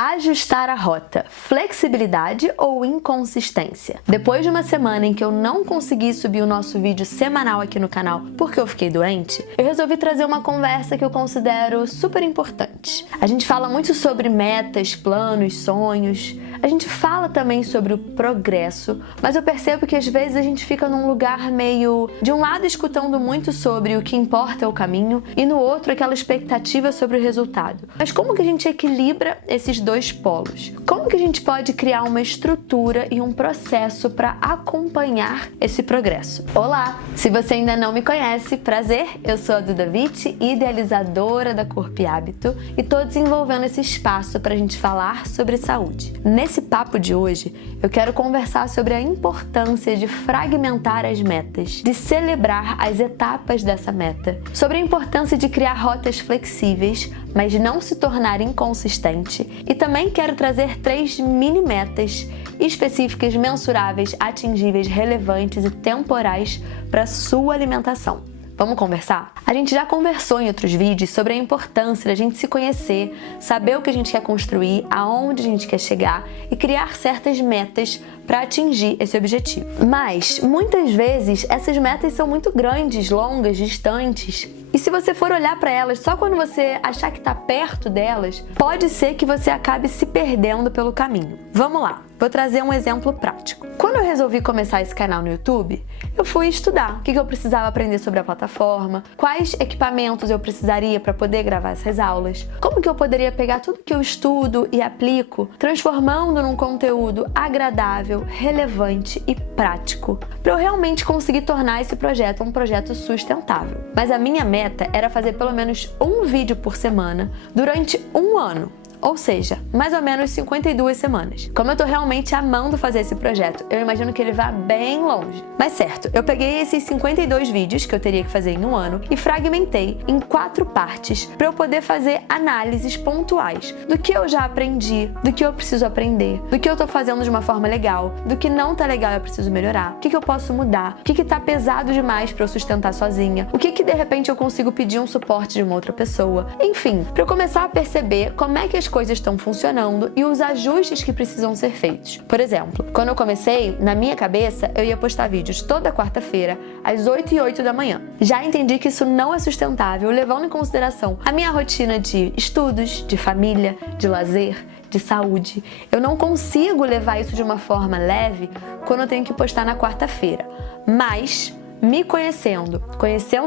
Ajustar a rota, flexibilidade ou inconsistência? Depois de uma semana em que eu não consegui subir o nosso vídeo semanal aqui no canal porque eu fiquei doente, eu resolvi trazer uma conversa que eu considero super importante. A gente fala muito sobre metas, planos, sonhos, a gente fala também sobre o progresso, mas eu percebo que às vezes a gente fica num lugar meio, de um lado escutando muito sobre o que importa é o caminho e no outro aquela expectativa sobre o resultado. Mas como que a gente equilibra esses dois polos? Como que a gente pode criar uma estrutura e um processo para acompanhar esse progresso? Olá! Se você ainda não me conhece, prazer! Eu sou a Duda Vitti, idealizadora da Corpo e Hábito, e estou desenvolvendo esse espaço para a gente falar sobre saúde. Nesse papo de hoje, eu quero conversar sobre a importância de fragmentar as metas, de celebrar as etapas dessa meta, sobre a importância de criar rotas flexíveis, mas não se tornar inconsistente, e também quero trazer 3 mini metas específicas, mensuráveis, atingíveis, relevantes e temporais para sua alimentação. Vamos conversar? A gente já conversou em outros vídeos sobre a importância da gente se conhecer, saber o que a gente quer construir, aonde a gente quer chegar e criar certas metas para atingir esse objetivo. Mas, muitas vezes, essas metas são muito grandes, longas, distantes. E se você for olhar para elas só quando você achar que está perto delas, pode ser que você acabe se perdendo pelo caminho. Vamos lá, vou trazer um exemplo prático. Quando eu resolvi começar esse canal no YouTube, eu fui estudar o que eu precisava aprender sobre a plataforma, quais equipamentos eu precisaria para poder gravar essas aulas, como que eu poderia pegar tudo que eu estudo e aplico, transformando num conteúdo agradável, relevante e prático, para eu realmente conseguir tornar esse projeto um projeto sustentável. Mas a minha meta era fazer pelo menos um vídeo por semana durante um ano. Ou seja, mais ou menos 52 semanas. Como eu tô realmente amando fazer esse projeto, eu imagino que ele vá bem longe. Mas certo, eu peguei esses 52 vídeos que eu teria que fazer em um ano e fragmentei em 4 partes para eu poder fazer análises pontuais do que eu já aprendi, do que eu preciso aprender, do que eu tô fazendo de uma forma legal, do que não tá legal e eu preciso melhorar, o que eu posso mudar, o que tá pesado demais para eu sustentar sozinha, o que de repente eu consigo pedir um suporte de uma outra pessoa. Enfim, para eu começar a perceber como é que as coisas estão funcionando e os ajustes que precisam ser feitos. Por exemplo, quando eu comecei, na minha cabeça, eu ia postar vídeos toda quarta-feira, às 8h08 da manhã. Já entendi que isso não é sustentável, levando em consideração a minha rotina de estudos, de família, de lazer, de saúde. Eu não consigo levar isso de uma forma leve quando eu tenho que postar na quarta-feira. Mas me conhecendo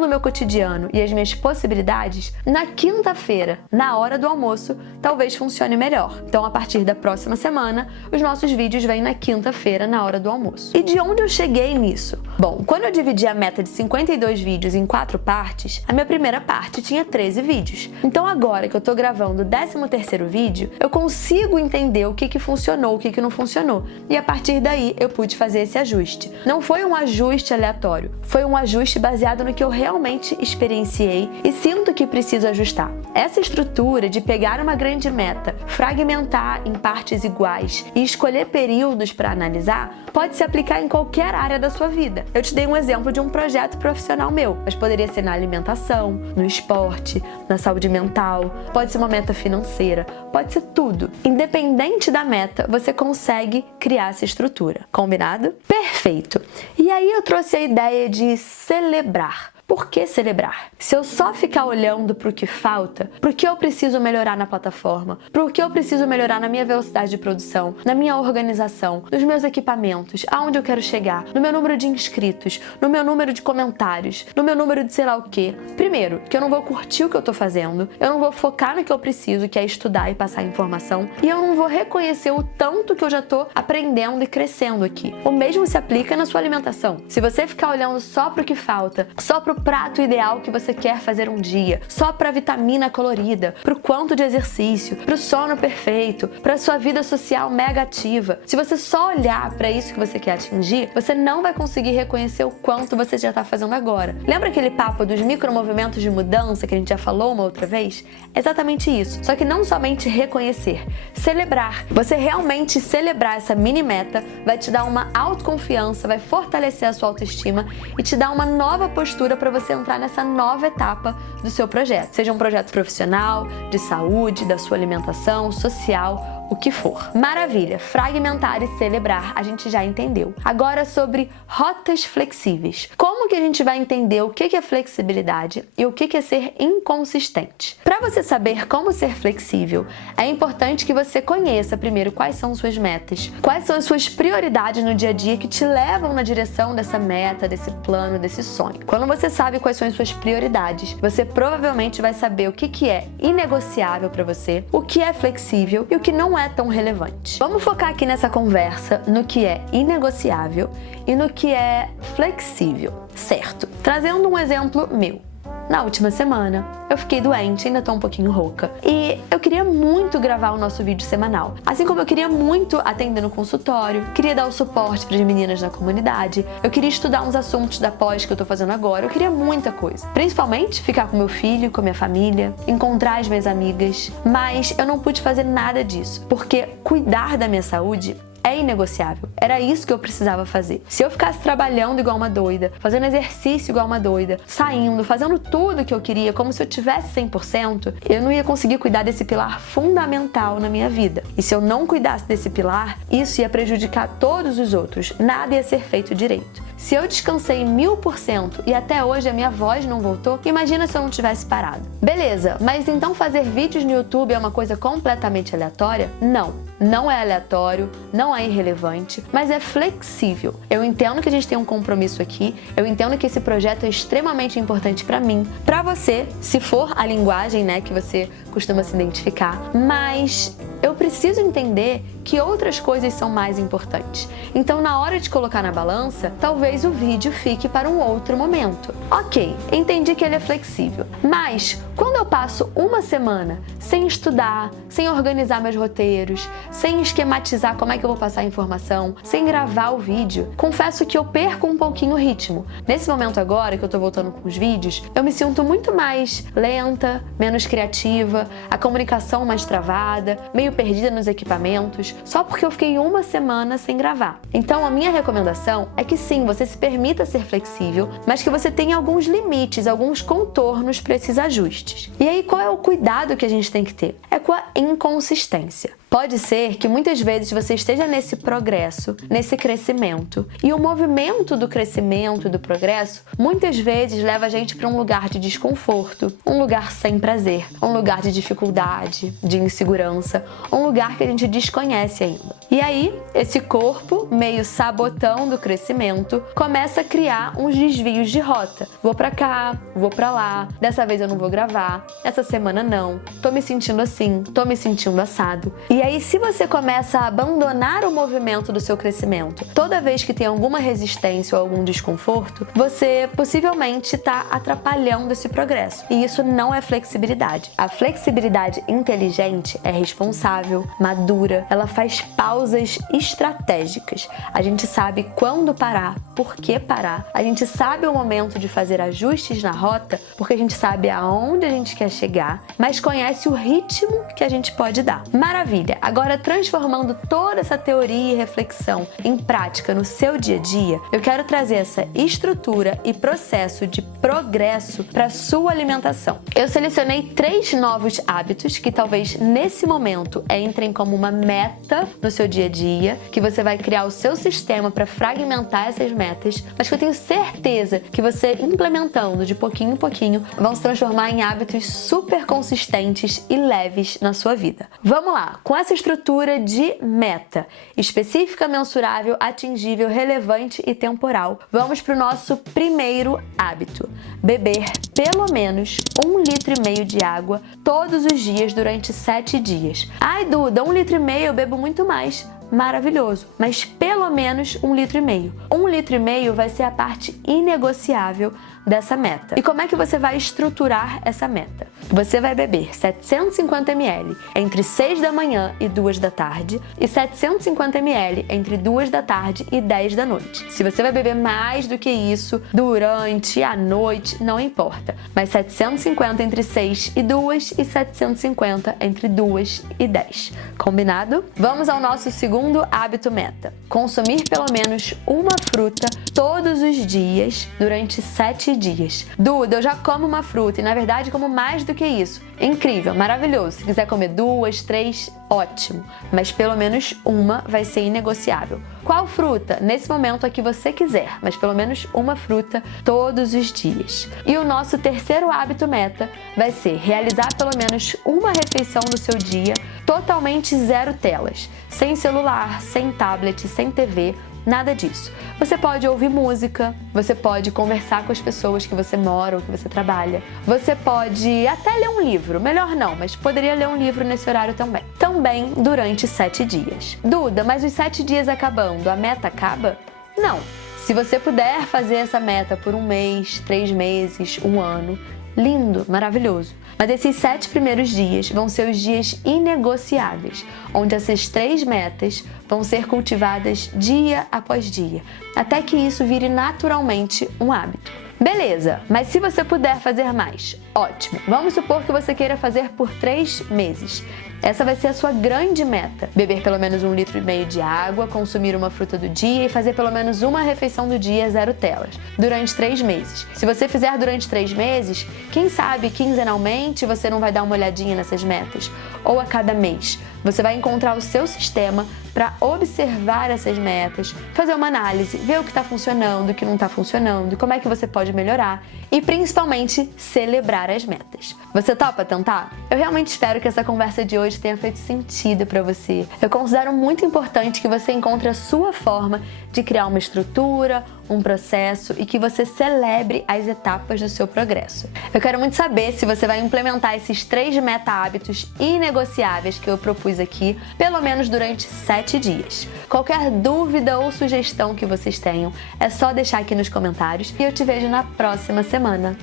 o meu cotidiano e as minhas possibilidades, na quinta-feira, na hora do almoço, talvez funcione melhor. Então, a partir da próxima semana, os nossos vídeos vêm na quinta-feira, na hora do almoço. E de onde eu cheguei nisso? Bom, quando eu dividi a meta de 52 vídeos em 4 partes, a minha primeira parte tinha 13 vídeos. Então, agora que eu tô gravando o 13º vídeo, eu consigo entender o que funcionou, o que não funcionou. E a partir daí, eu pude fazer esse ajuste. Não foi um ajuste aleatório. Foi um ajuste baseado no que eu realmente experienciei e sinto que preciso ajustar. Essa estrutura de pegar uma grande meta, fragmentar em partes iguais e escolher períodos para analisar, pode se aplicar em qualquer área da sua vida. Eu te dei um exemplo de um projeto profissional meu, mas poderia ser na alimentação, no esporte, na saúde mental, pode ser uma meta financeira, pode ser tudo. Independente da meta, você consegue criar essa estrutura. Combinado? Perfeito! E aí eu trouxe a ideia de celebrar. Por que celebrar? Se eu só ficar olhando para o que falta, para o que eu preciso melhorar na plataforma, para o que eu preciso melhorar na minha velocidade de produção, na minha organização, nos meus equipamentos, aonde eu quero chegar, no meu número de inscritos, no meu número de comentários, no meu número de sei lá o quê. Primeiro, que eu não vou curtir o que eu tô fazendo, eu não vou focar no que eu preciso, que é estudar e passar informação, e eu não vou reconhecer o tanto que eu já tô aprendendo e crescendo aqui. O mesmo se aplica na sua alimentação. Se você ficar olhando só para o que falta, só para o prato ideal que você quer fazer um dia, só para a vitamina colorida, para o quanto de exercício, para o sono perfeito, para a sua vida social mega ativa. Se você só olhar para isso que você quer atingir, você não vai conseguir reconhecer o quanto você já está fazendo agora. Lembra aquele papo dos micromovimentos de mudança que a gente já falou uma outra vez? É exatamente isso. Só que não somente reconhecer, celebrar. Você realmente celebrar essa mini meta vai te dar uma autoconfiança, vai fortalecer a sua autoestima e te dar uma nova postura para você entrar nessa nova etapa do seu projeto. Seja um projeto profissional, de saúde, da sua alimentação, social o que for. Maravilha, fragmentar e celebrar a gente já entendeu. Agora sobre rotas flexíveis. Como que a gente vai entender o que é flexibilidade e o que é ser inconsistente? Para você saber como ser flexível, é importante que você conheça primeiro quais são suas metas, quais são as suas prioridades no dia a dia que te levam na direção dessa meta, desse plano, desse sonho. Quando você sabe quais são as suas prioridades, você provavelmente vai saber o que é inegociável para você, o que é flexível e o que não é tão relevante. Vamos focar aqui nessa conversa no que é inegociável e no que é flexível, certo? Trazendo um exemplo meu. Na última semana, eu fiquei doente, ainda tô um pouquinho rouca, e eu queria muito gravar o nosso vídeo semanal. Assim como eu queria muito atender no consultório, queria dar o suporte para as meninas na comunidade, eu queria estudar uns assuntos da pós que eu tô fazendo agora, eu queria muita coisa. Principalmente ficar com meu filho, com a minha família, encontrar as minhas amigas, mas eu não pude fazer nada disso, porque cuidar da minha saúde é inegociável. Era isso que eu precisava fazer. Se eu ficasse trabalhando igual uma doida, fazendo exercício igual uma doida, saindo, fazendo tudo que eu queria, como se eu tivesse 100%, eu não ia conseguir cuidar desse pilar fundamental na minha vida. E se eu não cuidasse desse pilar, isso ia prejudicar todos os outros. Nada ia ser feito direito. Se eu descansei 1000% e até hoje a minha voz não voltou, imagina se eu não tivesse parado. Beleza, mas então fazer vídeos no YouTube é uma coisa completamente aleatória? Não. Não é aleatório, não é irrelevante, mas é flexível. Eu entendo que a gente tem um compromisso aqui, eu entendo que esse projeto é extremamente importante para mim, para você, se for a linguagem, né, que você costuma se identificar, mas eu preciso entender que outras coisas são mais importantes. Então, na hora de colocar na balança, talvez o vídeo fique para um outro momento. Ok, entendi que ele é flexível, mas quando eu passo uma semana sem estudar, sem organizar meus roteiros, sem esquematizar como é que eu vou passar a informação, sem gravar o vídeo, confesso que eu perco um pouquinho o ritmo. Nesse momento agora, que eu tô voltando com os vídeos, eu me sinto muito mais lenta, menos criativa, a comunicação mais travada, meio perdida nos equipamentos, só porque eu fiquei uma semana sem gravar. Então, a minha recomendação é que sim, você se permita ser flexível, mas que você tenha alguns limites, alguns contornos para esses ajustes. E aí, qual é o cuidado que a gente tem que ter? É com a inconsistência. Pode ser que muitas vezes você esteja nesse progresso, nesse crescimento, e o movimento do crescimento e do progresso muitas vezes leva a gente para um lugar de desconforto, um lugar sem prazer, um lugar de dificuldade, de insegurança, um lugar que a gente desconhece ainda. E aí, esse corpo, meio sabotando o crescimento, começa a criar uns desvios de rota. Vou pra cá, vou pra lá, dessa vez eu não vou gravar, essa semana não, tô me sentindo assim, tô me sentindo assado. E aí, se você começa a abandonar o movimento do seu crescimento, toda vez que tem alguma resistência ou algum desconforto, você possivelmente está atrapalhando esse progresso. E isso não é flexibilidade. A flexibilidade inteligente é responsável, madura, ela faz pausas estratégicas. A gente sabe quando parar, por que parar. A gente sabe o momento de fazer ajustes na rota, porque a gente sabe aonde a gente quer chegar, mas conhece o ritmo que a gente pode dar. Maravilha! Agora, transformando toda essa teoria e reflexão em prática no seu dia a dia, eu quero trazer essa estrutura e processo de progresso para sua alimentação. Eu selecionei 3 novos hábitos que talvez nesse momento entrem como uma meta no seu dia a dia, que você vai criar o seu sistema para fragmentar essas metas, mas que eu tenho certeza que você implementando de pouquinho em pouquinho vão se transformar em hábitos super consistentes e leves na sua vida. Vamos lá! Com essa estrutura de meta específica, mensurável, atingível, relevante e temporal, vamos para o nosso primeiro hábito: beber pelo menos 1,5 litro de água todos os dias durante 7 dias. Ai, Duda, 1,5 litro eu bebo muito mais. Maravilhoso, mas pelo menos 1,5 litro. 1,5 litro vai ser a parte inegociável dessa meta. E como é que você vai estruturar essa meta? Você vai beber 750 ml entre 6 da manhã e 2 da tarde e 750 ml entre 2 da tarde e 10 da noite. Se você vai beber mais do que isso durante a noite, não importa, mas 750 entre 6 e 2 e 750 entre 2 e 10. Combinado? Vamos ao nosso segundo hábito meta: consumir pelo menos uma fruta todos os dias durante 7 dias. Duda, eu já como uma fruta e na verdade como mais do que isso. Incrível, maravilhoso. Se quiser comer 2, 3, ótimo, mas pelo menos uma vai ser inegociável. Qual fruta? Nesse momento a que você quiser, mas pelo menos uma fruta todos os dias. E o nosso terceiro hábito meta vai ser realizar pelo menos uma refeição no seu dia totalmente zero telas, sem celular, sem tablet, sem TV, nada disso. Você pode ouvir música, você pode conversar com as pessoas que você mora ou que você trabalha, você pode até ler um livro, melhor não, mas poderia ler um livro nesse horário também. Também durante 7 dias. Duda, mas os 7 dias acabando, a meta acaba? Não. Se você puder fazer essa meta por 1 mês, 3 meses, 1 ano, lindo, maravilhoso. Mas esses 7 primeiros dias vão ser os dias inegociáveis, onde essas 3 metas vão ser cultivadas dia após dia, até que isso vire naturalmente um hábito. Beleza, mas se você puder fazer mais, ótimo. Vamos supor que você queira fazer por 3 meses. Essa vai ser a sua grande meta. Beber pelo menos 1,5 litro de água, consumir uma fruta do dia e fazer pelo menos uma refeição do dia zero telas, durante 3 meses. Se você fizer durante 3 meses, quem sabe quinzenalmente você não vai dar uma olhadinha nessas metas? Ou a cada mês. Você vai encontrar o seu sistema para observar essas metas, fazer uma análise, ver o que está funcionando, o que não está funcionando, como é que você pode melhorar e principalmente celebrar as metas. Você topa tentar? Eu realmente espero que essa conversa de hoje tenha feito sentido para você. Eu considero muito importante que você encontre a sua forma de criar uma estrutura, um processo e que você celebre as etapas do seu progresso. Eu quero muito saber se você vai implementar esses 3 meta-hábitos inegociáveis que eu propus aqui, pelo menos durante 7 dias. Qualquer dúvida ou sugestão que vocês tenham, é só deixar aqui nos comentários e eu te vejo na próxima semana.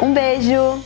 Um beijo!